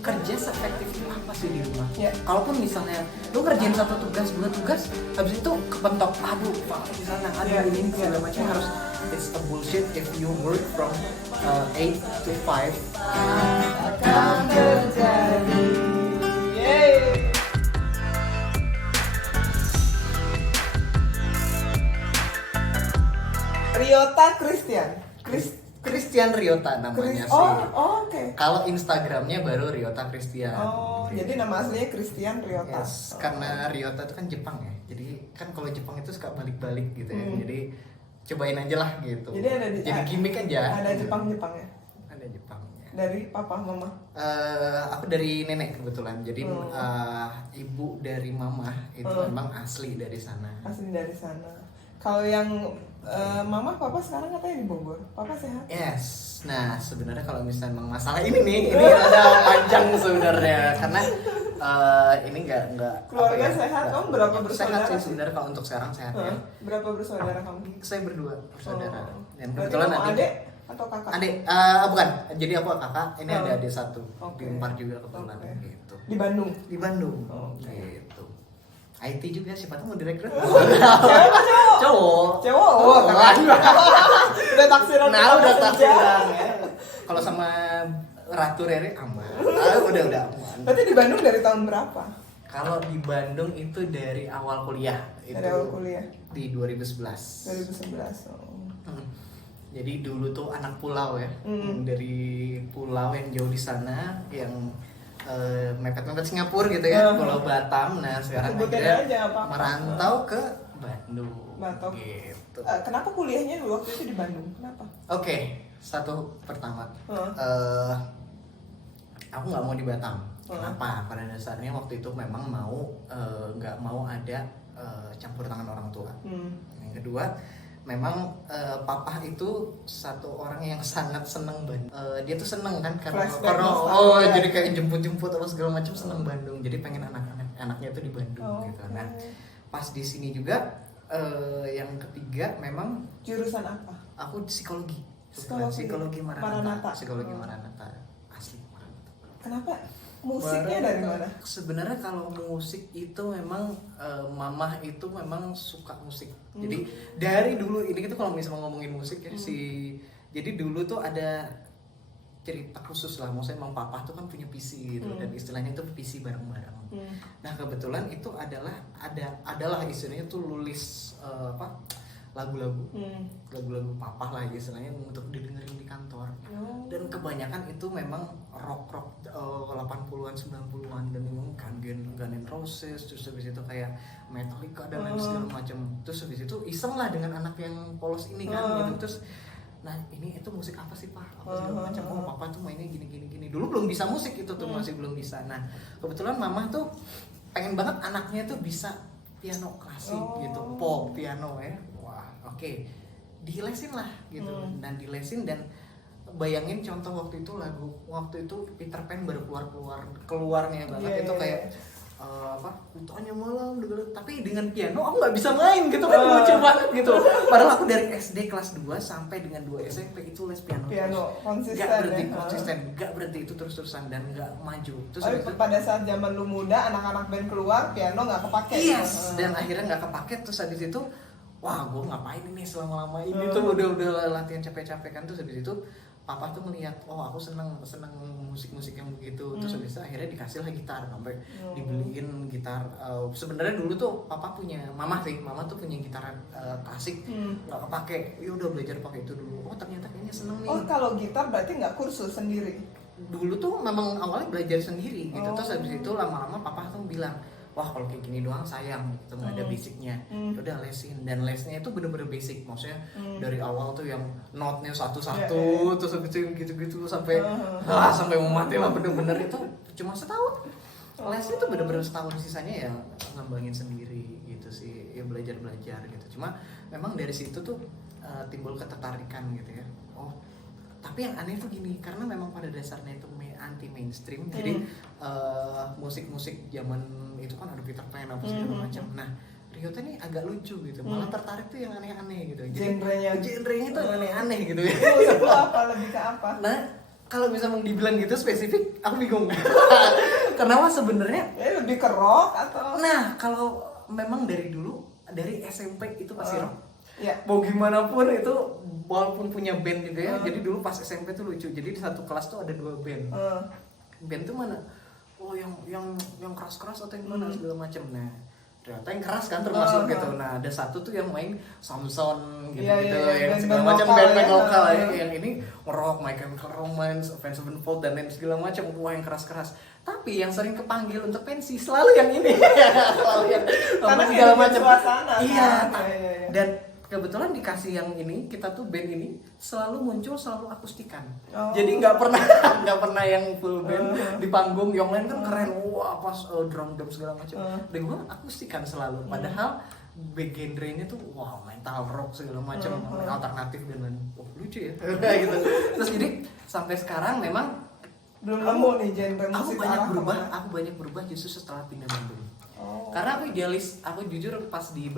kerja seefektif apa sih di rumah. Ya. Kalaupun misalnya lu ngerjain 1 tugas, 2 tugas, habis itu kepentok, aduh Pak di sana, aduh ini segala macam harus. It's a bullshit if you work from 8 to 5. Akan terjadi. Yeay. Ryota Christian Ryota namanya sih. Oke. Kalau Instagramnya baru Ryota Christian. Jadi nama aslinya Christian Ryota. Yes, karena Ryota itu kan Jepang ya. Jadi kan kalau Jepang itu suka balik-balik gitu ya. Jadi cobain aja lah gitu. Jadi gimmick aja. Ada Jepang-Jepangnya. Ada Jepangnya. Dari papa mama. Aku dari nenek kebetulan. Jadi ibu dari mama itu memang asli dari sana. Asli dari sana. Kalau yang mama papa sekarang katanya di Bogor. Papa sehat? Yes. Nah, sebenarnya kalau misalnya memang masalah ini nih, ini ada panjang sebenarnya karena ini enggak keluarga apa ya, sehat. Kamu berapa bersaudara? Sehat sih sebenarnya kalau untuk sekarang sehat ya. Berapa bersaudara kamu? Saya berdua bersaudara. Dan Berarti kebetulan kamu adik atau kakak? Adik, bukan. Jadi aku kakak, ini ada adik satu. Oke. Di Unpar juga kebetulan gitu. Di Bandung. Di Bandung. Oke. Gitu. IT juga siapa tahu mau direkrut. Cewek apa cowok? Cowok. Cowok. Keren. Udah taksiran. Nah, udah taksiran. Kalau sama Ratu Rere aman. Udah aman. Berarti di Bandung dari tahun berapa? Kalau di Bandung itu dari awal kuliah. Dari awal kuliah. Di 2011. 2011. Jadi dulu tuh anak pulau ya. Dari pulau yang jauh di sana yang mepet-mepet Singapura gitu ya, Pulau Batam. Nah sekarang akhirnya merantau ke Bandung. Gitu. Kenapa kuliahnya waktu itu di Bandung? Kenapa? Oke, satu pertama, aku nggak mau di Batam. Kenapa? Pada dasarnya waktu itu memang nggak mau ada campur tangan orang tua. Yang kedua, memang papa itu satu orang yang sangat seneng Bandung. Dia tuh seneng kan karena jadi kayak jemput-jemput apa segala macam, seneng Bandung. Jadi pengen anaknya itu di Bandung gitu. Nah, pas di sini juga yang ketiga memang jurusan apa? Aku psikologi Maranatha. Psikologi Maranatha. Asli Maranatha. Kenapa? Musiknya dari mana? Sebenarnya kalau musik itu memang mamah itu memang suka musik. Jadi dari dulu ini kita kalau misalnya ngomongin musik ya jadi dulu tuh ada cerita khusus lah. Maksudnya emang papa tuh kan punya PC gitu dan istilahnya itu PC bareng-bareng. Nah kebetulan itu adalah istilahnya tuh nulis lagu-lagu papa lah istilahnya untuk didengerin di kantor. Dan kebanyakan itu memang rock 80-an 90-an dan memang Guns N' Roses, terus habis itu kayak Metallica dan lain segala macam. Terus habis itu iseng lah dengan anak yang polos ini kan gitu. Terus nah ini itu musik apa sih Pak? Apa segala macam. Oh papa tuh mainnya gini. Dulu belum bisa musik itu tuh masih belum bisa. Nah kebetulan mama tuh pengen banget anaknya tuh bisa piano klasik gitu, pop piano ya. Wah oke. Dilesin lah gitu dan dilesin dan bayangin contoh waktu itu Peter Pan baru keluarnya banget itu kayak Hutanya Malam tapi dengan piano aku nggak bisa main gitu kan lucu banget gitu. Padahal aku dari SD kelas 2 sampai dengan 2 SMP itu les piano konsisten, konsisten, gak berhenti itu terus-terusan dan gak maju. Terus pada saat zaman lu muda anak-anak band keluar piano nggak kepake. Yes, dan akhirnya nggak kepake. Terus habis itu wah gue ngapain ini selama-lama ini tuh udah latihan capek-capek kan. Terus habis itu papa tuh melihat aku seneng musik-musik yang begitu. Terus habis itu akhirnya dikasih lah gitar sampai dibeliin gitar. Sebenarnya dulu tuh mama tuh punya gitar klasik nggak kepake. Ya udah belajar pakai itu dulu. Ternyata kayaknya seneng nih. Kalau gitar berarti nggak kursus sendiri? Dulu tuh memang awalnya belajar sendiri gitu. Terus habis itu lama-lama papa tuh bilang, wah kalau kayak gini doang sayang gitu, nggak ada basicnya. Udah lesin, dan lesnya itu bener-bener basic, maksudnya dari awal tuh yang notnya satu-satu, terus gitu-gitu sampai mau mati lah, bener-bener itu cuma setahun. Lesnya tuh bener-bener setahun, sisanya ya ngembangin sendiri gitu sih, ya belajar gitu. Cuma memang dari situ tuh timbul ketertarikan gitu ya. Tapi yang aneh tuh gini, karena memang pada dasarnya itu anti mainstream, jadi musik-musik zaman itu kan ada Peter Pan apa segala macam. Nah, Ryota nih agak lucu gitu, malah tertarik tuh yang aneh-aneh gitu. Genrenya tuh aneh-aneh gitu ya. Musik lu apa, lebih ke apa? Nah, kalau misalnya mau dibilang gitu spesifik, aku bingung. Kenapa sebenarnya? Lebih ke rock atau? Nah, kalau memang dari dulu, dari SMP itu pasti rock. Ya. Mau gimana pun itu, walaupun punya band juga ya. Jadi dulu pas SMP tuh lucu. Jadi di satu kelas tuh ada 2 band. Band tuh mana? Oh yang keras-keras atau yang mana segala macam. Nah, ternyata yang keras kan termasuk gitu. Nah, ada satu tuh yang main Samson gitu-gitu, yang segala macam band lokal ya. Yang ini nge-rock, My Chemical Romance, Avenged Sevenfold dan lain segala macam. Wah, yang keras-keras. Tapi yang sering kepanggil untuk pensi selalu yang ini. Selalu yang segala macam. Iya. Dan kebetulan dikasih yang ini, kita tuh band ini selalu muncul selalu akustikan. Jadi nggak pernah yang full band di panggung. Yang lain kan keren, wah pas drum segala macam. Dan gua akustikan selalu. Padahal genre-nya tuh wow, metal rock segala macam, alternatif dan lain. Oh, lucu ya. Gitu. Terus jadi sampai sekarang memang belum nemu nih genre musik. Aku banyak berubah justru setelah pindah Bandung. Karena aku idealis, aku jujur pas di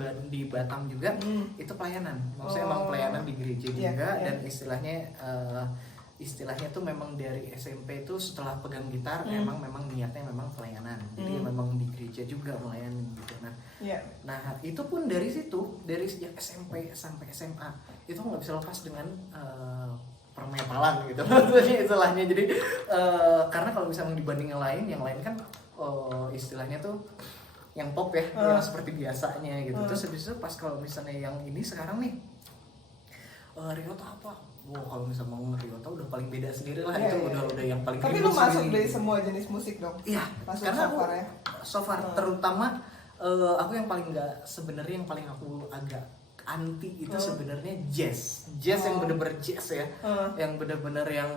Batam juga itu pelayanan. Maksudnya emang pelayanan di gereja juga dan istilahnya tuh memang dari SMP itu setelah pegang gitar memang niatnya memang pelayanan. Jadi memang di gereja juga melayani gitu. Nah, itu pun dari situ, dari sejak SMP sampai SMA itu nggak bisa lepas dengan permetalan gitu. Maksudnya istilahnya. Jadi karena kalau misalnya dibanding yang lain kan istilahnya tuh yang pop ya, yang seperti biasanya gitu. Terus habis itu pas kalau misalnya yang ini sekarang nih Ryota apa? Wah, kalau misalnya mau Ryota udah paling beda sendiri lah. Itu udah yang paling. Tapi lu masuk dari semua jenis musik dong? Iya, karena so far ya. So far terutama aku yang paling yang paling aku agak anti itu sebenarnya jazz yang bener-bener jazz ya, yang bener-bener yang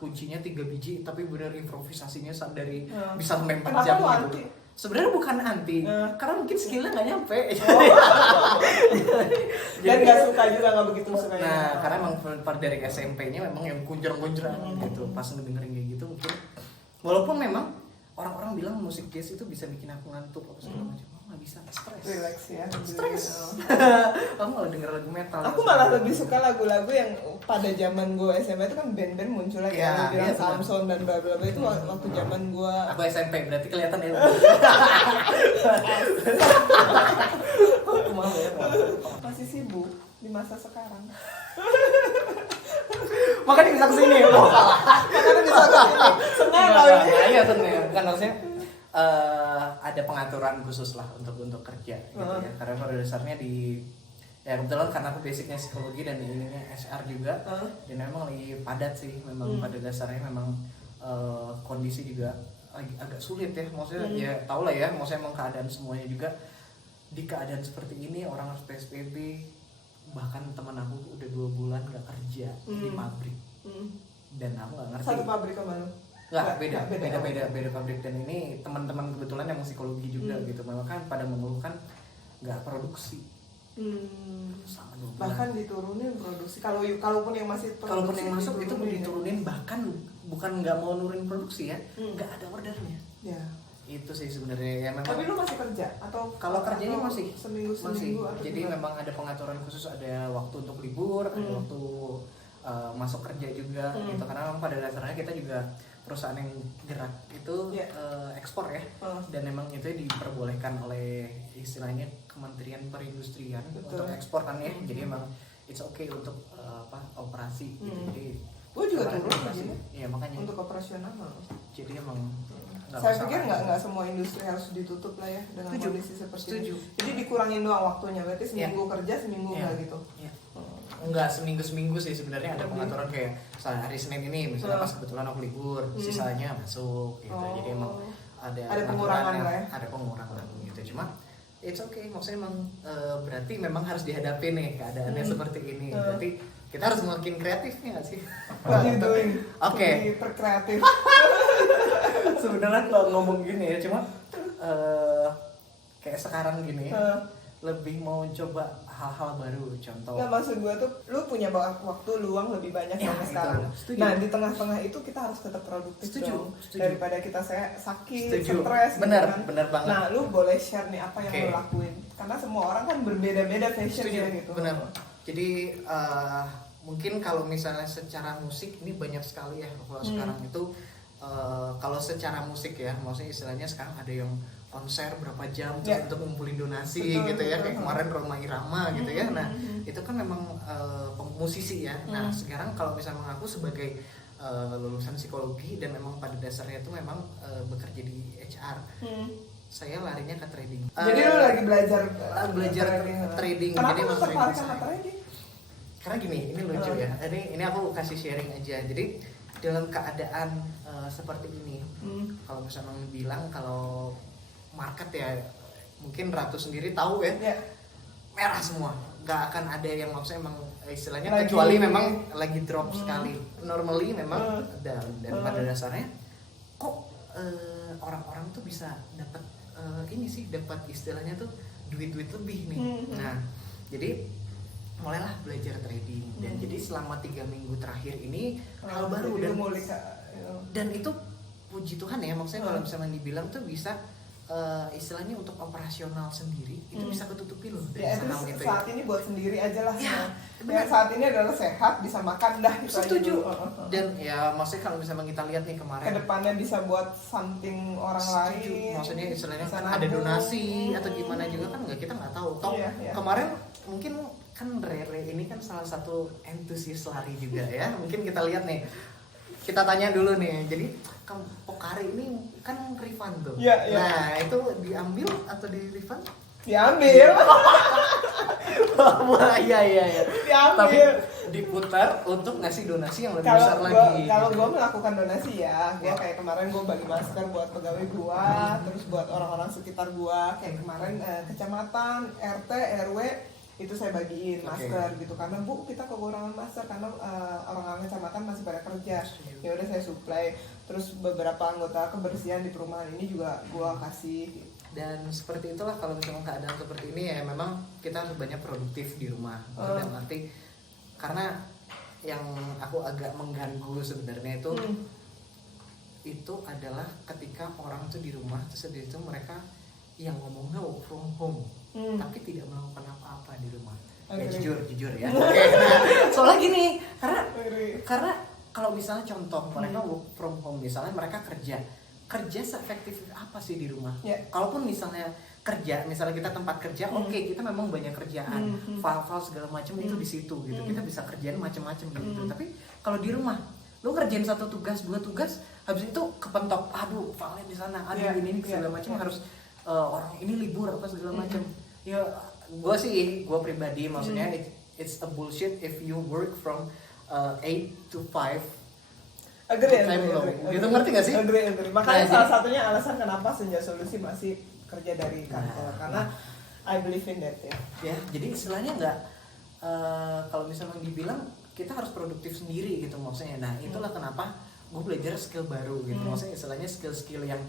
kuncinya 3 biji tapi bener improvisasinya dari bisa sampai 4 jam gitu. Sebenarnya bukan anti, karena mungkin skillnya nggak nyampe. Dan nggak suka juga, nggak begitu suka. Nah, karena emang dari SMP-nya memang yang kunjrang-kunjrang gitu. Pas ngedengerin kayak gitu mungkin, walaupun memang orang-orang bilang musik jazz itu bisa bikin aku ngantuk atau segala macam. Nggak bisa, stres. Relax ya. Stres. Aku malah denger lagu metal. Aku malah lebih suka lagu-lagu yang pada zaman gue SMP itu kan band-band muncul lagi ya, bilang Samson dan bla bla bla itu waktu zaman gue. Aku SMP berarti kelihatan ya. Aku mau ya. Masih sibuk di masa sekarang. Makanya bisa kesini. Makanya bisa kesini. Senang kali ini. Iya tenang. Kan maksudnya ada pengaturan khusus lah untuk kerja gitu ya. Karena pada dasarnya kebetulan karena aku basicnya psikologi dan ininya HR juga, dan memang lagi padat sih memang pada dasarnya memang kondisi juga agak sulit ya. Maksudnya ya tau lah ya, maksudnya emang keadaan semuanya juga di keadaan seperti ini, orang harus PSBB. Bahkan teman aku udah 2 bulan gak kerja di pabrik, dan aku gak ngerti. Satu pabrik sama lu? Nggak, beda pabrik. Dan ini teman-teman kebetulan yang psikologi juga gitu, memang kan pada mengeluhkan nggak produksi. Sama 2 bulan. Bahkan diturunin produksi. Kalaupun yang masih produksi, kalaupun yang masuk itu diturunin, bahkan bukan nggak mau nurunin produksi ya, nggak ada ordernya. Ya. Itu sih sebenarnya ya memang. Tapi lu masih kerja atau kalau kerjanya masih seminggu jadi memang ada pengaturan khusus, ada waktu untuk libur, ada waktu masuk kerja juga gitu, karena memang pada dasarnya kita juga perusahaan yang gerak itu ekspor ya, dan memang itu diperbolehkan oleh istilahnya Kementerian Perindustrian untuk ekspor kan ya. Jadi memang it's okay untuk operasi gitu. Jadi gue juga turun sih. Iya, makanya untuk operasional. Jadi emang saya pikir nggak semua industri harus ditutup lah ya dengan kondisi seperti ini. Jadi dikurangin doang waktunya, berarti seminggu kerja, seminggu nggak gitu. Enggak seminggu sih sebenarnya, ada pengaturan kayak misalnya hari Senin ini misalnya pas kebetulan aku libur, sisanya masuk gitu. Jadi emang ada pengurangan lah ya. Ada pengurangan gitu. Cuma it's okay, maksudnya emang berarti memang harus dihadapi nih keadaannya seperti ini. Berarti kita harus makin kreatif nih nggak sih? What you doing? Oke. Perkreatif. Sebenarnya kalau ngomong gini ya, cuma kayak sekarang gini lebih mau coba hal-hal baru, contoh. Nggak, maksud gue tuh lu punya waktu luang lebih banyak sampai sekarang. Nah, di tengah-tengah itu kita harus tetap produktif dong. Daripada kita sakit, stres. Benar banget. Nah, lu boleh share nih apa yang lu lakuin. Karena semua orang kan berbeda-beda fashionnya gitu. Benar. Jadi mungkin kalau misalnya secara musik ini banyak sekali ya kalau sekarang itu kalau secara musik ya, maksudnya istilahnya sekarang ada yang konser berapa jam terus untuk ngumpulin donasi gitu ya, kayak kemarin Roma Irama gitu ya. Nah itu kan memang musisi ya. Nah sekarang kalau misalnya aku sebagai lulusan psikologi dan memang pada dasarnya itu memang bekerja di HR, saya larinya ke trading. Jadi lu lagi belajar trading. Kenapa Jadi lu emang tertarik trading sama trading? karena gini, ini lucu ya. Ini aku kasih sharing aja. Jadi dalam keadaan seperti ini, kalau misalnya bilang kalau market ya, mungkin Ratu sendiri tahu ya, merah semua, nggak akan ada yang maksudnya emang istilahnya lagi, kecuali memang lagi drop sekali. Normally memang dan pada dasarnya kok orang-orang tuh bisa dapat ini sih, dapat istilahnya tuh duit-duit lebih nih. Nah jadi mulailah belajar trading dan jadi selama 3 minggu terakhir ini hal baru dan itu puji Tuhan ya, maksudnya kalau misalnya dibilang tuh bisa istilahnya untuk operasional sendiri itu bisa ketutupi loh dari saham itu saat ini buat sendiri aja lah ya, yang saat ini adalah sehat, bisa makan dah gitu. Setuju. Dan ya maksudnya kalau misalnya kita lihat nih kemarin kedepannya bisa buat something orang lain, maksudnya istilahnya kan ada donasi atau gimana juga kan kita nggak tahu toh. Kemarin mungkin kan Rere ini kan salah satu entusias lari juga ya, mungkin kita lihat nih, kita tanya dulu nih, jadi Pokari ini kan refund tuh. Nah itu diambil atau di refund? Diambil. Iya. Diambil. Tapi diputar untuk ngasih donasi yang lebih besar lagi. Kalau gue melakukan donasi ya, gue kayak kemarin gue bagi masker buat pegawai gue, terus buat orang-orang sekitar gue, kayak kemarin kecamatan, RT, RW itu saya bagiin masker gitu, karena Bu kita kekurangan masker karena orang-orang kecamatan masih pada kerja. Ya udah saya supply. Terus beberapa anggota kebersihan di perumahan ini juga gue kasih. Dan seperti itulah kalau misalnya keadaan seperti ini ya memang kita harus banyak produktif di rumah. Dan nanti karena yang aku agak mengganggu sebenarnya itu adalah ketika orang tuh di rumah terus habis itu mereka yang ngomongnya work from home tapi tidak melakukan apa-apa di rumah. Ya jujur ya. Nah, soalnya gini, karena kalau misalnya contoh mereka work from home, misalnya mereka kerja seefektif apa sih di rumah? Kalaupun misalnya kerja, misalnya kita tempat kerja, kita memang banyak kerjaan, file-file segala macam itu di situ gitu. Kita bisa kerjain macam-macam gitu. Tapi kalau di rumah, lu ngerjain 1 tugas, 2 tugas, habis itu kepentok, aduh, file di sana, aduh ini segala macam harus orang ini libur apa segala macam. Ya, gue pribadi maksudnya it's a bullshit if you work from 8 to 5. Agree. Gitu, ngerti gak sih? Agree. Makanya salah satunya alasan kenapa Senja Solusi masih kerja dari kantor, karena I believe in that ya. Ya, jadi istilahnya nggak kalau misalnya dibilang kita harus produktif sendiri gitu maksudnya. Nah itulah kenapa gue belajar skill baru gitu. Maksudnya istilahnya skill yang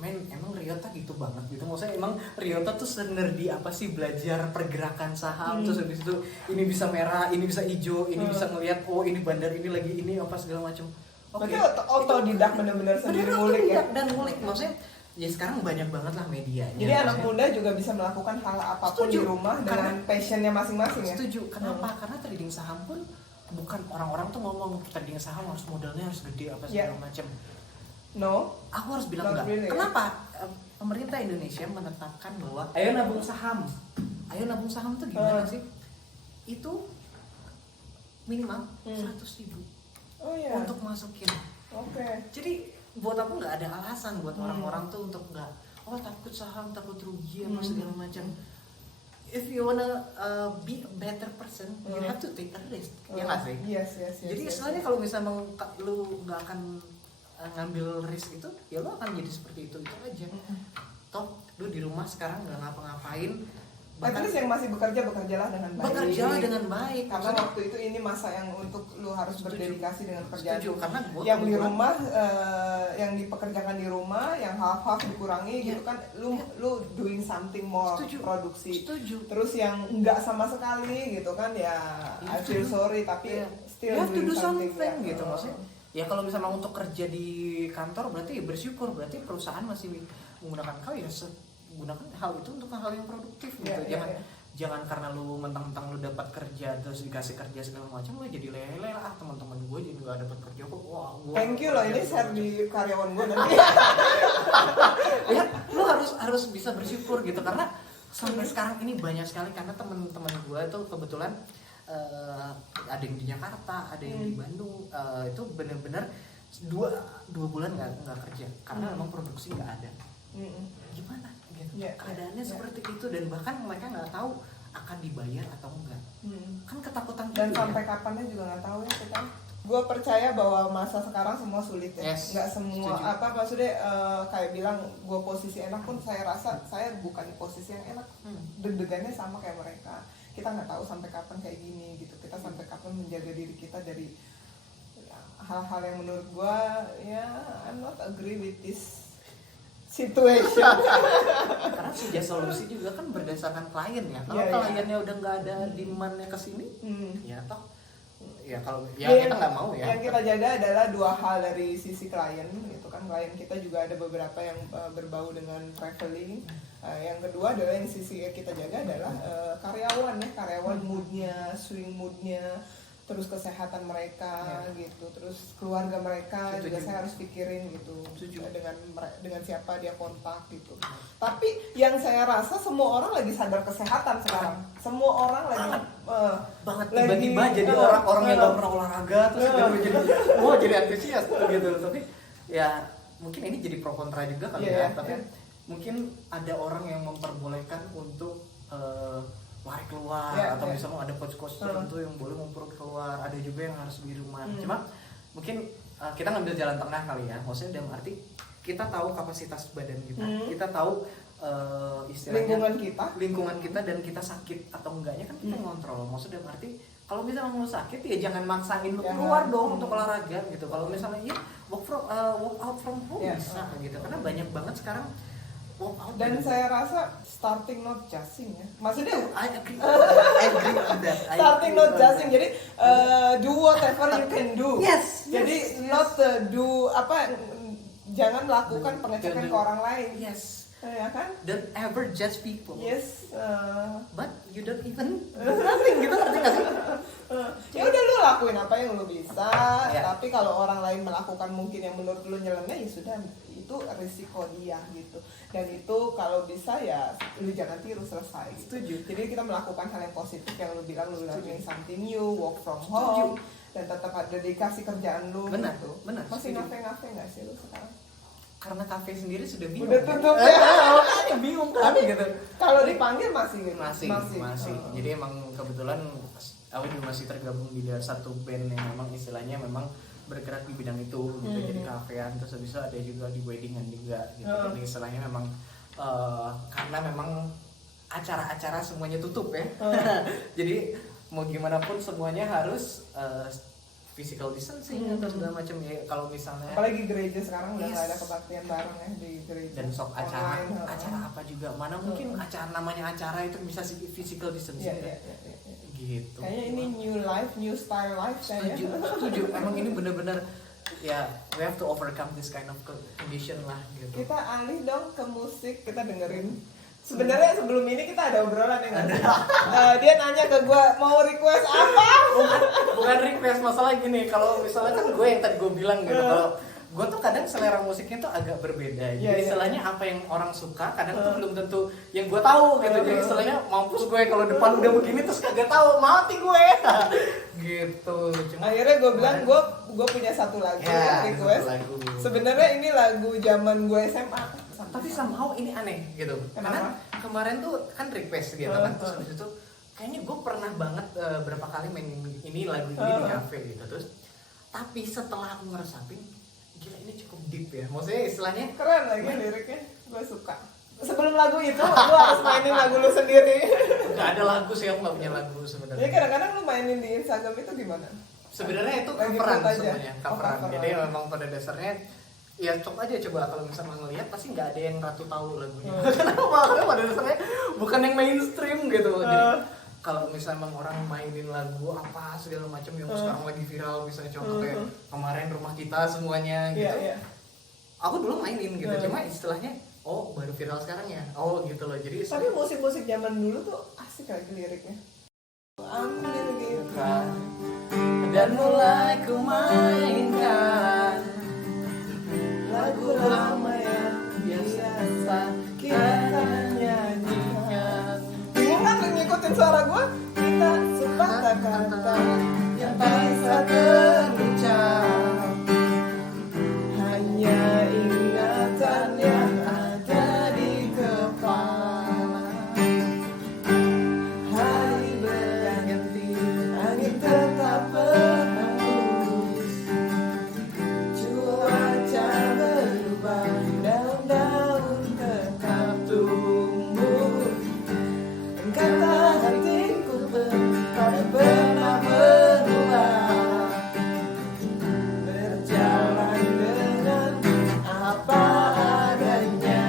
emang Ryota gitu banget gitu, maksudnya emang Ryota tuh senerdi apa sih belajar pergerakan saham, terus habis itu ini bisa merah, ini bisa hijau, ini bisa ngelihat ini bandar ini lagi ini apa segala macam. Berarti otodidak benar-benar sendiri ngulik ya. Dan ngulik maksudnya ya sekarang banyak banget lah medianya. Jadi anak muda juga bisa melakukan hal apapun di rumah dengan passionnya masing-masing ya. Setuju. Kenapa? Karena trading saham pun bukan orang-orang tuh ngomong trading saham harus modalnya harus gede apa segala macam. No, aku harus bilang enggak. Really. Kenapa? Pemerintah Indonesia menetapkan bahwa ayo nabung saham. Ayo nabung saham tuh gimana sih? Itu minimal 100.000 untuk masukin. Jadi buat aku nggak ada alasan buat orang-orang tuh untuk nggak takut saham, takut rugi apa segala macam. If you wanna be a better person, you have to take a risk. Ya nggak sih? Yes. Jadi istilahnya kalau misalnya lu nggak akan ngambil risk itu, ya lo akan jadi seperti itu aja. Toh lu di rumah sekarang nggak ngapa-ngapain. Terus yang masih bekerjalah dengan baik. Bekerjalah dengan baik. Karena waktu itu ini masa yang untuk lu harus berdedikasi dengan pekerjaan. Karena yang di rumah, yang dipekerjakan di rumah, yang half dikurangi gitu kan, lu doing something more produksi. Terus yang nggak sama sekali gitu kan ya, I feel sorry tapi still you have to do something ya. Gitu maksudnya. Ya kalau misalnya untuk kerja di kantor berarti ya bersyukur, berarti perusahaan masih menggunakan kau ya gunakan hal itu untuk hal yang produktif gitu. jangan karena lu mentang-mentang lu dapat kerja terus dikasih kerja segala macam lu jadi lele lah. Teman-teman gue jadi nggak dapat kerja kok, wah gue Thank you loh, ini share di karyawan gue nanti. Ya lu harus bisa bersyukur gitu, karena sampai sekarang ini banyak sekali, karena teman-teman gue itu kebetulan ada yang di Jakarta, ada yang di Bandung, itu bener-bener dua bulan nggak kerja karena memang produksi nggak ada. Gimana gitu, keadaannya seperti itu, dan bahkan mereka nggak tahu akan dibayar atau enggak. Kan ketakutan Dan gitu sampai kapannya juga nggak tahu ya kita. Gue percaya bahwa masa sekarang semua sulit ya. Yes, Nggak semua setuju. apa maksudnya kayak bilang gue posisi enak pun saya rasa saya bukan di posisi yang enak. Deg-degannya sama kayak mereka. Kita nggak tahu sampai kapan kayak gini gitu. Kita sampai kapan menjaga diri kita dari hal-hal yang menurut gue ya I'm not agree with this situation. Karena sejak solusi juga kan berdasarkan klien ya. Kalau Iya, iya. kliennya udah nggak ada demand-nya ke sini, ya toh ya kalau ya Yang- kita nggak mau ya. Yang kita jaga adalah dua hal dari sisi klien gitu kan. Klien kita juga ada beberapa yang berbau dengan traveling. Yang kedua adalah yang sisi yang kita jaga adalah karyawan ya, karyawan moodnya, swing moodnya, terus kesehatan mereka gitu, terus keluarga mereka Setuju. juga saya harus pikirin gitu. Setuju. Dengan siapa dia kontak gitu. Tapi yang saya rasa semua orang lagi sadar kesehatan sekarang. Semua orang lagi Banget lagi- tiba-tiba jadi orang-orang yang nggak pernah olahraga terus jadi antusias gitu. Tapi ya mungkin ini jadi pro kontra juga kali ya. Tapi mungkin ada orang yang memperbolehkan untuk lari keluar, atau misalnya ada coach-coach tertentu yang boleh memperoleh keluar, ada juga yang harus di rumah. Cuma mungkin kita ngambil jalan tengah kali ya, maksudnya dalam arti kita tahu kapasitas badan kita, kita tahu istilahnya lingkungan kita dan kita sakit atau enggaknya kan kita ngontrol. Maksudnya dalam arti kalau misalnya mau sakit ya jangan maksain lu keluar dong untuk olahraga gitu. Kalau misalnya ya work out from home bisa gitu, karena banyak banget sekarang work out. dan saya rasa starting not judging ya, maksudnya I agree on that. starting not judging, jadi do whatever you can do. Jadi not do apa, jangan lakukan pengecekan ke orang lain. Ya kan? Don't ever judge people. But you don't even nothing gitu, ngerti nggak sih? Ya udah lu lakuin apa yang lu bisa, tapi kalau orang lain melakukan mungkin yang menurut lu nyeleneh ya sudah, itu risiko dia gitu. Dan itu kalau bisa ya lu jangan tiru, selesai. Setuju. Jadi kita melakukan hal yang positif yang lu bilang, lu learning something new, work from home, dan tetap ada dedikasi kerjaan lu. Benar, gitu. benar. Masih Setuju. ngafe-ngafe nggak sih lu sekarang? Karena kafe sendiri sudah bingung. Udah tutup ya. Makanya bingung kan gitu. Kalau dipanggil masih gitu. Masih. Jadi emang kebetulan aku juga masih tergabung di satu band yang memang istilahnya memang bergerak di bidang itu gitu. Jadi kafean, terus habis itu ada juga di weddingan juga gitu. Jadi istilahnya memang karena memang acara-acara semuanya tutup ya. Jadi mau gimana pun semuanya harus physical distancing atau segala macam ya. Kalau misalnya apalagi gereja sekarang udah nggak ada kebaktian bareng ya di gereja. dan sok acara apa juga, mana mungkin acara namanya acara itu bisa physical distancing gitu. Kayaknya ini new life, new style life kayaknya. Setuju. Emang ini benar-benar ya we have to overcome this kind of condition lah gitu. Kita alih dong ke musik, kita dengerin. Sebenarnya sebelum ini kita ada obrolan yang dia nanya ke gue mau request apa? Bukan request, masalah gini, kalau misalnya kan gue yang tadi gue bilang gitu, kalau gue tuh kadang selera musiknya tuh agak berbeda. Jadi istilahnya apa yang orang suka kadang tuh belum tentu yang gue tahu gitu. Jadi istilahnya mampus gue kalau depan udah begini terus kagak tahu, mati gue. Gitu. Cuma Akhirnya gue bilang gue punya satu lagu request. Sebenarnya ini lagu zaman gue SMA. Tapi somehow ini aneh gitu. Kenapa? Karena kemarin tuh kan request gitu kan, terus habis itu kayaknya gue pernah banget berapa kali main ini lagu ini di cafe gitu. Terus tapi setelah aku ngeresapin, gila ini cukup deep ya. Maksudnya istilahnya Keren lagi liriknya, gue suka. Sebelum lagu itu, lu harus mainin lagu lu sendiri. nggak ada lagu sih, aku nggak punya lagu sebenarnya. Ya kadang-kadang lu mainin di Instagram itu gimana? Sebenarnya itu Lagi coveran float aja. semuanya, coveran. Jadi memang pada dasarnya ya cok aja coba kalau misalnya ngelihat pasti nggak ada yang Ratu tahu lagunya. Karena pada dasarnya bukan yang mainstream gitu. Jadi kalau misalnya emang orang mainin lagu apa segala macam yang sekarang lagi viral, misalnya contoh kayak kemarin Rumah Kita semuanya gitu. Aku dulu mainin gitu, cuma istilahnya oh baru viral sekarang ya, oh gitu loh. Jadi Tapi musik-musik zaman dulu tuh asik lagi liriknya. Ambil gitar dan mulai ku mainkan lagu lama yang biasa kita nyanyikan. Bingung kan ngikutin suara gua? Kita sepatah kata yang bisa terucap, hanya ingatan yang ada di kepala. Hari berganti, angin tetap berhembus, cuaca berubah, daun-daun tetap tumbuh. Kata hatiku tak pernah berubah, berjalan dengan apa adanya.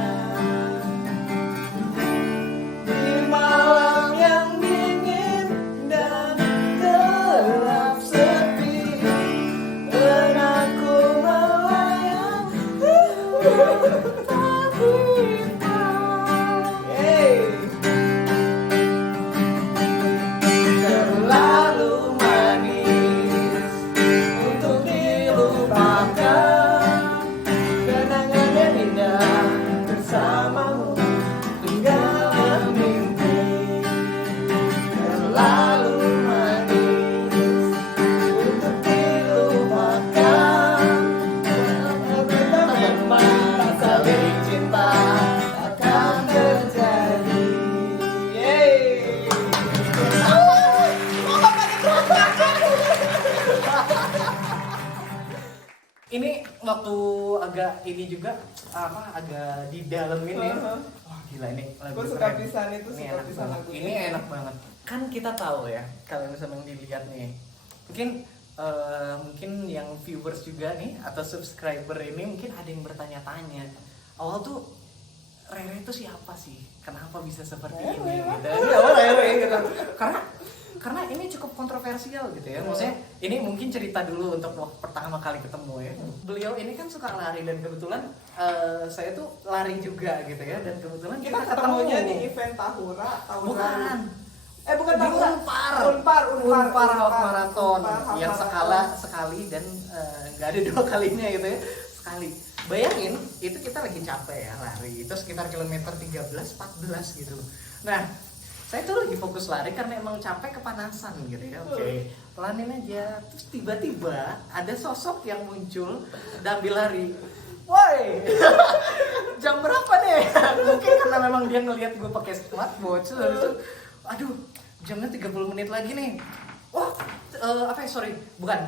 Di malam yang dingin dan gelap sepi, benakku melayang tak hitam. Terlalu manis untuk dilupakan, kenangan yang indah bersamamu tinggal mimpi. Terlalu manis untuk dilupakan, kita memang tak saling cinta akan terjadi. ini waktu agak ini juga agak didalemin ya. Wah gila ini lagu Gue suka keren. pisan itu, Ini suka enak pisan banget. lagunya. Ini enak banget. Kan kita tahu ya kalau misalnya dilihat nih, mungkin yang viewers juga nih atau subscriber ini mungkin ada yang bertanya-tanya. Awal tuh Rere itu siapa sih? Kenapa bisa seperti ini? Gitu. Ini awal Rere gitu. Karena ini cukup kontroversial gitu ya. Maksudnya ini mungkin cerita dulu untuk pertama kali ketemu ya. Beliau ini kan suka lari dan kebetulan saya tuh lari juga gitu ya. Dan kebetulan Kita ketemunya di event Tahura tahun lalu. Bukan di Tahura. Unpar Half Marathon Unpar yang Half sekali dan nggak ada 2 kalinya gitu ya, sekali. Bayangin itu kita lagi capek ya lari itu sekitar kilometer 13-14 gitu. Nah saya tuh lagi fokus lari karena emang capek kepanasan gitu ya. Oke, pelanin aja. Terus tiba-tiba ada sosok yang muncul dan ambil lari. Woi, jam berapa deh? Mungkin karena memang dia ngelihat gue pakai smartwatch. Terus itu, aduh, jamnya 30 menit lagi nih. Wah, bukan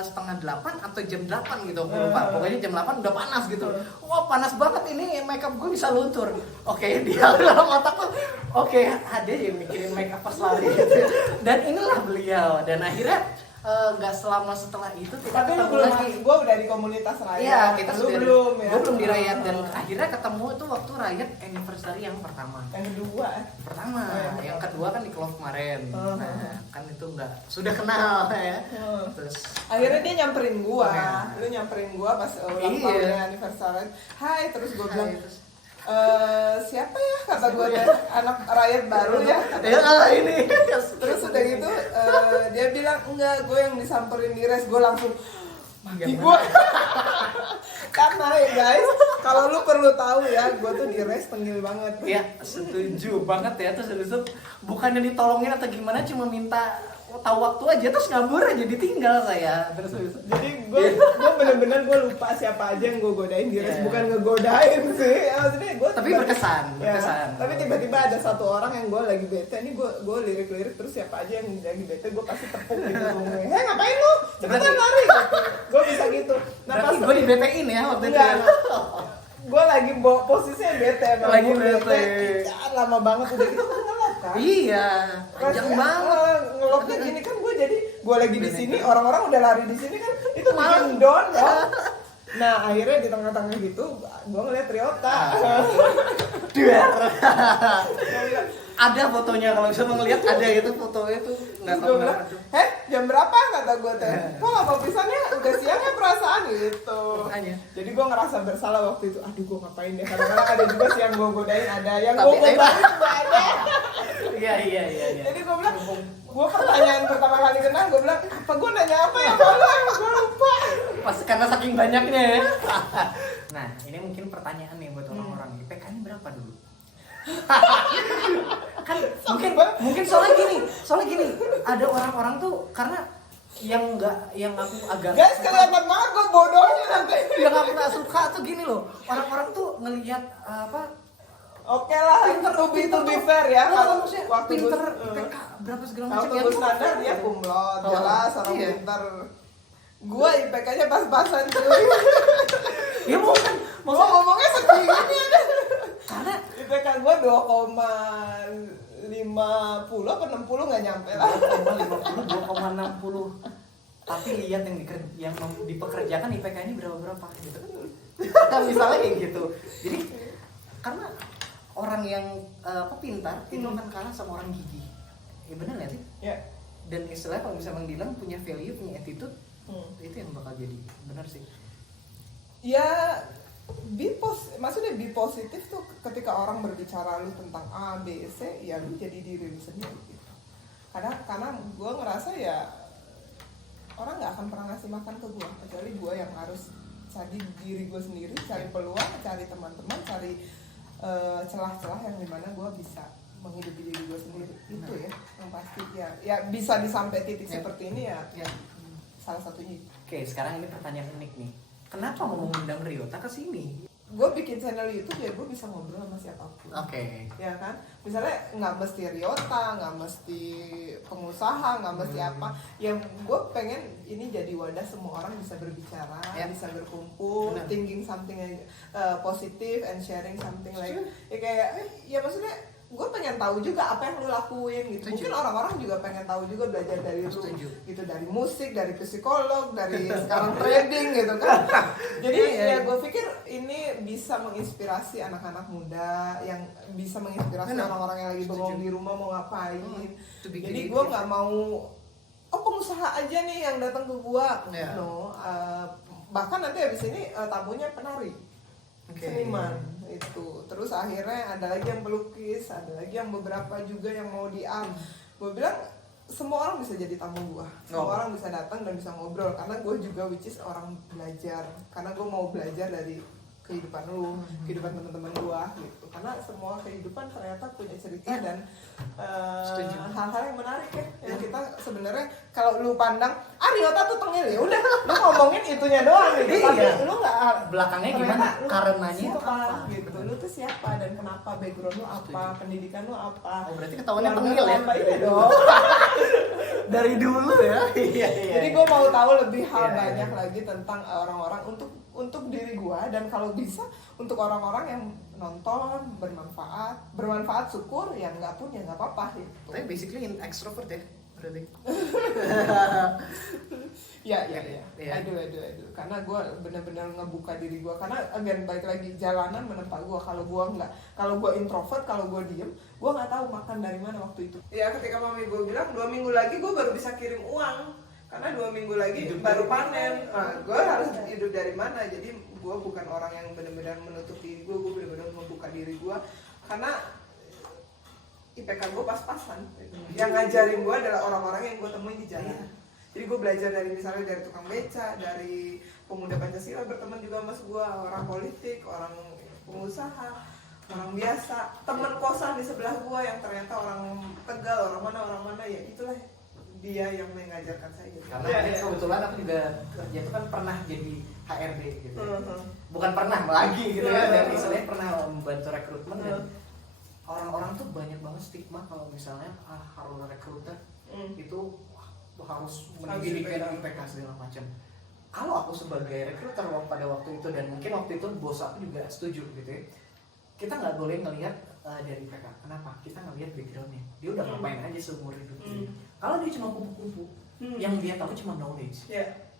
7:30 atau jam 8 gitu, aku lupa. Pokoknya jam 8 udah panas gitu. Wah, panas banget ini, makeup gue bisa luntur. Oke, dia dalam otak tuh, oke, ada yang mikirin makeup pas lari gitu. Dan inilah beliau. Dan akhirnya nggak selama setelah itu kita Tapi lu ketemu belum, lagi. gue udah di komunitas Rayat. Iya, kita Lu sudah belum ya. Gue belum di Rayat dan akhirnya ketemu itu waktu Rayat anniversary yang pertama. Yang kedua. Pertama, yang kedua kan di Klov kemarin. Uh-huh. Nah, kan itu enggak sudah kenal ya. Terus Akhirnya dia nyamperin gua. Iya. Lu nyamperin gua pas ulang Iya. tahunnya anniversary. Hai, terus gua bilang, terus, siapa ya kata gua teh, anak Rayat baru ya. ini. Terus udah gitu dia bilang enggak, gue yang disamperin di res. Gue langsung mati gue. Karena ya guys, kalau lu perlu tahu ya, gue tuh di res tengil banget. Ya, setuju banget ya. Terus habis itu bukannya ditolongin atau gimana, cuma minta tahu waktu aja terus ngabur aja ditinggal saya. Terus habis itu, Jadi gue bener-bener gue lupa siapa aja yang gue godain di res. Yeah. Bukan ngegodain sih, maksudnya gue tapi berkesan. tapi tiba-tiba ada satu orang yang gue lagi bete, ini gue lirik-lirik terus siapa aja yang lagi bete gue pasti tepuk gitu. Hei, ngapain lu? Cepetan lari gitu. Gue bisa gitu. Nah, berarti pas gue di BT-in ya waktu itu. enggak, gue lagi posisinya bete emang. Lagi Gua bete. lama banget udah gitu kan ngelok kan. Iya, panjang Pas, banget. ngeloknya gini kan gue jadi gue lagi di sini, orang-orang udah lari di sini kan, itu bikin Malah. down ya. Nah akhirnya di tengah-tengah gitu gue ngeliat Ryota. Duar. Ada fotonya, kalau bisa ngeliat ada itu fotonya tuh nggak Terus tahu gue bilang, kenapa tuh. jam berapa kata gue teh? Kok lama pisannya udah siangnya perasaan gitu. Makanya. Jadi gue ngerasa bersalah waktu itu. Aduh gue ngapain ya? Kadang-kadang ada juga sih yang gue godain, ada yang Tapi gue godain juga ada. Iya. Jadi gue bilang, gue pertanyaan pertama kali kenal, gue bilang, apa gue nanya apa ya malu? Gue lupa. Pas karena saking banyaknya ya. Nah, ini mungkin pertanyaan nih buat orang-orang. IPK-nya berapa dulu? Kan mungkin soalnya gini, ada orang-orang tuh karena yang aku agak Guys, kelihatan banget gue bodohnya nanti. yang aku nggak suka tuh gini loh, orang-orang tuh ngelihat apa Oke lah, to be fair ya. kalau maksudnya waktu pinter gue- IPK berapa segala Kalau macam tunggu standar dia kumlot, Oh, jelas orang iya. pintar. Gua IPK-nya pas-pasan cuy. ya bukan Gua ngomongnya segini karena IPK gua 2,50 apa 60 nggak nyampe lah. 2,60 tapi lihat yang dipekerjakan IPK-nya berapa gitu. Kan misalnya kayak gitu. Jadi karena orang yang pintar itu akan kalah sama orang gigi. Ya benar nggak sih? Ya. Dan istilahnya kalau misalnya bilang punya value, punya attitude, itu yang bakal jadi benar sih. Ya maksudnya be positif tuh ketika orang berbicara lu tentang A, B, C, ya lu jadi diri lu sendiri gitu. Karena gue ngerasa ya orang nggak akan pernah ngasih makan ke gue kecuali gue yang harus cari diri gue sendiri, cari peluang, cari teman-teman, cari celah-celah yang dimana gue bisa menghidupi diri gue sendiri. Itu ya yang pasti ya bisa disampai titik seperti ini ya salah satunya. Oke, sekarang ini pertanyaan unik nih. Kenapa mau mengundang Ryota ke sini? Gue bikin channel YouTube ya gue bisa ngobrol sama siapapun. Oke. Ya kan, misalnya nggak mesti Ryota, nggak mesti pengusaha, nggak mesti apa. Yang gue pengen ini jadi wadah semua orang bisa berbicara, bisa berkumpul, thinking something positive and sharing something like ya kayak ya maksudnya gue pengen tahu juga apa yang lu lakuin gitu. Mungkin orang-orang juga pengen tahu juga belajar dari lu gitu, dari musik, dari psikolog, dari sekarang trading gitu kan. Jadi ya gue pikir ini bisa menginspirasi anak-anak muda, yang bisa menginspirasi orang-orang yang lagi bengong di rumah mau ngapain. Jadi gue nggak mau pengusaha aja nih yang datang ke gue. No, bahkan nanti habis ini tamunya penari, seniman itu. Terus akhirnya ada lagi yang pelukis, ada lagi yang beberapa juga yang mau di art. Gue bilang semua orang bisa jadi tamu gue, semua orang bisa datang dan bisa ngobrol, karena gue juga which is orang belajar, karena gue mau belajar dari kehidupan lu, kehidupan teman-teman gue gitu, karena semua kehidupan ternyata punya cerita dan hal-hal yang menarik ya. Yang kita sebenarnya kalau lu pandang Ryota tuh tengil, ya udah lu ngomongin itunya doang gitu, tapi lu nggak belakangnya gimana, karenanya siapa gitu, lu tuh siapa dan kenapa, background lu apa, pendidikan lu apa. Oh berarti ketahuannya tengil ya? Iya dong. Dari dulu ya. Iya. Jadi gue mau tahu lebih banyak lagi tentang orang-orang untuk diri gue, dan kalau bisa untuk orang-orang yang nonton bermanfaat syukur, yang nggak pun ya nggak apa-apa gitu. Tapi basically extrovert ya berarti. Ya. Aduh. Karena gue benar-benar ngebuka diri gue, karena again balik lagi jalanan menempa gue. Kalau gue introvert, kalau gue diem, gue nggak tahu makan dari mana waktu itu. Ya ketika mami gue bilang 2 minggu lagi gue baru bisa kirim uang, karena 2 minggu lagi baru panen. Gue harus hidup dari mana? Jadi gue bukan orang yang benar-benar menutup diri gue benar-benar membuka diri gue, karena IPK gue pas-pasan. Yang ngajarin gue adalah orang-orang yang gue temuin di jalan. Jadi gue belajar dari misalnya dari tukang beca, dari pemuda Pancasila, berteman juga sama gue, orang politik, orang pengusaha, orang biasa, teman kosan di sebelah gue yang ternyata orang Tegal, orang mana, ya itulah dia yang mengajarkan saya. Karena kebetulan aku juga kerja itu kan pernah jadi HRD gitu. Bukan pernah lagi gitu ya, dan istilahnya pernah membantu rekrutmen, dan orang-orang tuh banyak banget stigma kalau misalnya harus rekruter itu harus meninggikan IPK segala macam. Kalau aku sebagai rekruter pada waktu itu, dan mungkin waktu itu bos aku juga setuju gitu ya, kita nggak boleh ngelihat dari IPK. Kenapa? Kita ngelihat backgroundnya. Dia udah ngapain aja seumur hidupnya. Kalau dia cuma kupu-kupu, yang dia tahu cuma knowledge,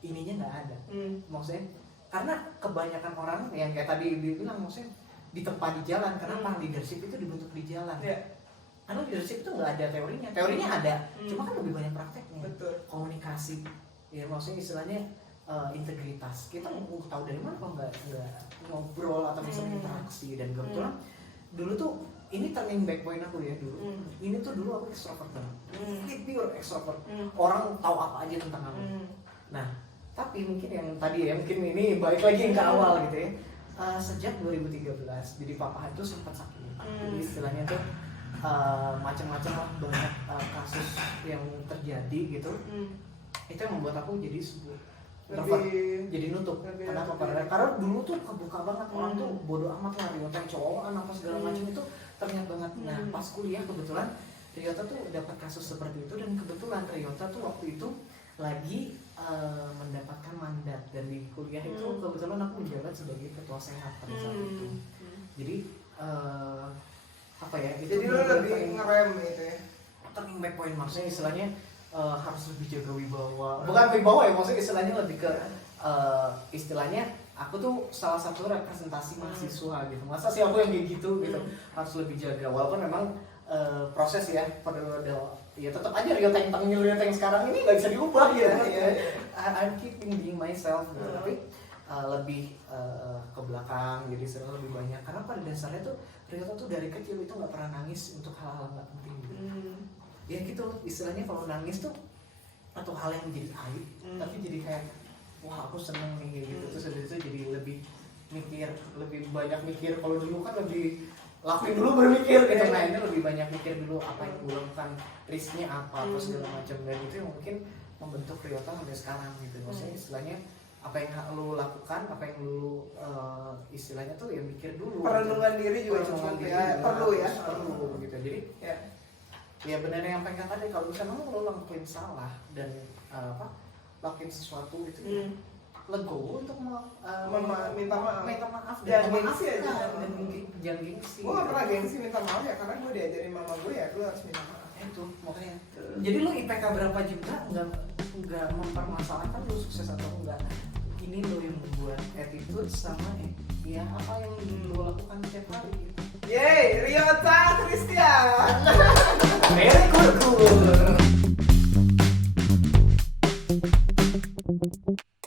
ininya nggak ada. Maksudnya karena kebanyakan orang yang kayak tadi bilang, maksudnya ditempa di jalan. Kenapa? Leadership itu dibentuk di jalan. karena leadership itu nggak ada teorinya ada, cuma kan lebih banyak prakteknya. Betul. Komunikasi, ya maksudnya istilahnya integritas. Kita mau tahu dari mana kalau nggak ngobrol atau bisa interaksi. Dan kebetulan dulu tuh ini turning back point aku ya dulu. Ini tuh dulu aku extrovert banget, pure extrovert. Orang tahu apa aja tentang aku. Nah, tapi mungkin yang tadi ya, mungkin ini balik lagi yang ke awal gitu ya. Sejak 2013, jadi papa itu sempat sakit. Jadi istilahnya tuh macam-macam lah, banyak kasus yang terjadi gitu. Itu yang membuat aku jadi sebuah introvert, jadi nutup. Kenapa? Karena dulu tuh kebuka banget, orang tuh bodo amat lah, Ryota yang cowokan apa segala macam itu terlihat banget. Nah pas kuliah kebetulan Ryota tuh dapat kasus seperti itu, dan kebetulan Ryota tuh waktu itu lagi mendapatkan mandat, dan di kuliah itu kebetulan aku menjabat sebagai ketua sehat pada saat itu. Jadi apa ya? Itu jadi lo lebih ngerem gitu ya. Turning back point, maksudnya istilahnya harus lebih jaga wibawa. Bukan wibawa ya, maksudnya istilahnya lebih ke istilahnya aku tuh salah satu representasi mahasiswa gitu. Masa sih aku yang kayak gitu gitu. Harus lebih jaga, walaupun memang proses ya pada ya tetap aja Ryota yang sekarang ini nggak bisa diubah ya. I'm keeping being myself gitu. Tapi lebih ke belakang, jadi sering lebih banyak. Karena pada dasarnya tuh Ryota tuh dari kecil itu nggak pernah nangis untuk hal-hal nggak penting gitu. Ya gitu, istilahnya kalau nangis tuh atau hal yang menjadi aib, tapi jadi kayak wah aku seneng nih kayak gitu. Terus habis itu jadi lebih mikir, lebih banyak mikir. Kalau dulu kan lebih lakuin dulu bermikir gitu. Nah ini lebih banyak mikir dulu apa yang gue lakukan, risknya apa segala macam. Dan itu yang mungkin membentuk Ryota sampai sekarang gitu. Maksudnya istilahnya apa yang lu lakukan, apa yang lu istilahnya tuh ya mikir dulu. Perenungan diri juga Perenungan diri perlu ya. Perlu gitu. Jadi ya benar yang pengen tadi, kalau misalnya lo lakuin salah dan lakuin sesuatu gitu ya, legowo untuk minta maaf. dan Jangan gengsi aja. dan jangan gengsi. Gue gak pernah gengsi minta maaf ya, karena gue diajarin mama gue ya gue harus minta maaf. Itu makanya. Jadi lo IPK berapa juga nggak mempermasalahkan lo sukses atau enggak. Ini lo yang membuat attitude sama ya apa yang lo lakukan setiap hari gitu. Yeay, Ryota Christian.